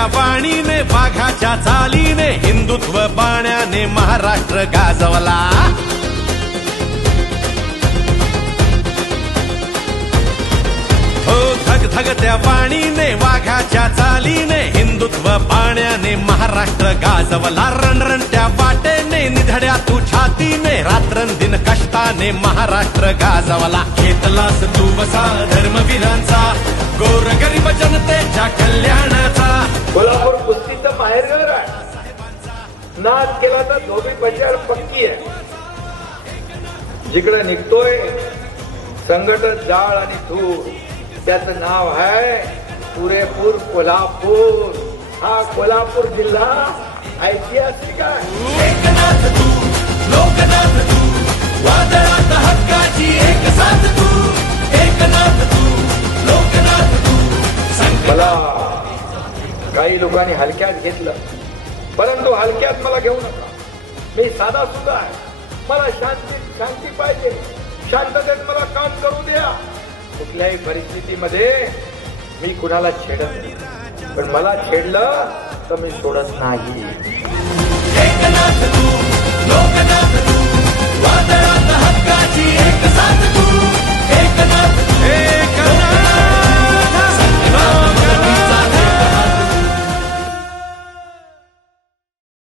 रणरणत्या वाणीने वाघाच्या चालीने हिंदुत्व बाण्याने महाराष्ट्र गाजवला। धगधगत्या वाणीने वाघाच्या चालीने हिंदुत्व बाण्याने महाराष्ट्र गाजवला। रणरणत्या वाटेने निधड्या तू छातीने रात्रंदिन कष्टाने महाराष्ट्र गाजवला। घेतलास तू वसा धर्मवीरांचा गोरगरीब जनतेच्या कल्याणाचा। कोल्हापूर कुस्तीचं माहेरघर आहे, नाच केला तर धोबी पंजाब पक्की आहे। जिकडे निघतोय संघटन जाळ आणि धूळ, त्याचं नाव आहे पुरेपूर कोल्हापूर। हा कोल्हापूर जिल्हा ऐतिहासिक आहे। एकनाथ तू लोकनाथ तू वादळात हक्काची एक साथ तू। एकनाथ तू लोकनाथ तू। मला काही लोकांनी हलक्यात घेतलं, परंतु हलक्यात मला घेऊ नका। मी साधा सुद्धा आहे, मला शांती पाहिजे। शांततेत मला काम करू द्या। कुठल्याही परिस्थितीमध्ये मी कुणाला छेडत नाही, पण मला छेडलं तर मी सोडत नाही। एकनाथ तू लोकनाथ तू